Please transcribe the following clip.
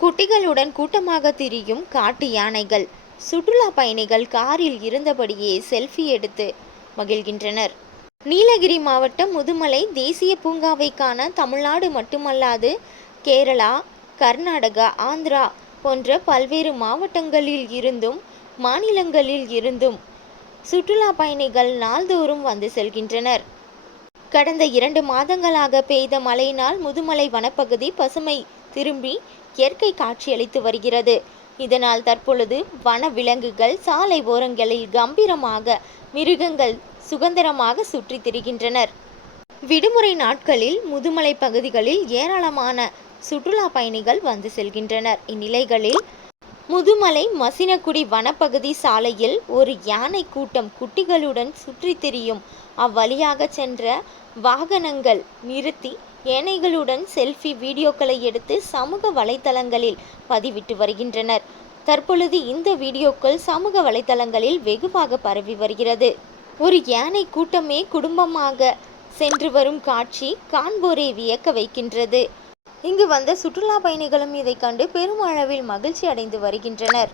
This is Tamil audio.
குட்டிகளுடன் கூட்டமாக திரியும் காட்டு யானைகள். சுற்றுலா பயணிகள் காரில் இருந்தபடியே செல்ஃபி எடுத்து மகிழ்கின்றனர். நீலகிரி மாவட்டம் முதுமலை தேசிய பூங்காவை காண தமிழ்நாடு மட்டுமல்லாது கேரளா கர்நாடகா ஆந்திரா போன்ற பல்வேறு மாவட்டங்களில் இருந்தும் மாநிலங்களில் இருந்தும் சுற்றுலா பயணிகள் நாள்தோறும் வந்து செல்கின்றனர். கடந்த இரண்டு மாதங்களாக பெய்த மழையினால் முதுமலை வனப்பகுதி பசுமை திரும்பி இயற்கை காட்சியளித்து வருகிறது. இதனால் தற்பொழுது வன விலங்குகள் சாலை ஓரங்களில் கம்பீரமாக மிருகங்கள் சுதந்திரமாக சுற்றித் திரிகின்றனர். விடுமுறை நாட்களில் முதுமலை பகுதிகளில் ஏராளமான சுற்றுலா பயணிகள் வந்து செல்கின்றனர். இந்நிலைகளில் முதுமலை மசினகுடி வனப்பகுதி சாலையில் ஒரு யானை கூட்டம் குட்டிகளுடன் சுற்றித் திரியும். அவ்வழியாக சென்ற வாகனங்கள் நிறுத்தி யானைகளுடன் செல்ஃபி வீடியோக்களை எடுத்து சமூக வலைத்தளங்களில் பதிவிட்டு வருகின்றனர். தற்பொழுது இந்த வீடியோக்கள் சமூக வலைத்தளங்களில் வெகுவாக பரவி வருகிறது. ஒரு யானை கூட்டமே குடும்பமாக சென்று வரும் காட்சி காண்போரை வியக்க வைக்கின்றது. இங்கு வந்த சுற்றுலா பயணிகளும் இதை கண்டு பெருமளவில் மகிழ்ச்சி அடைந்து வருகின்றனர்.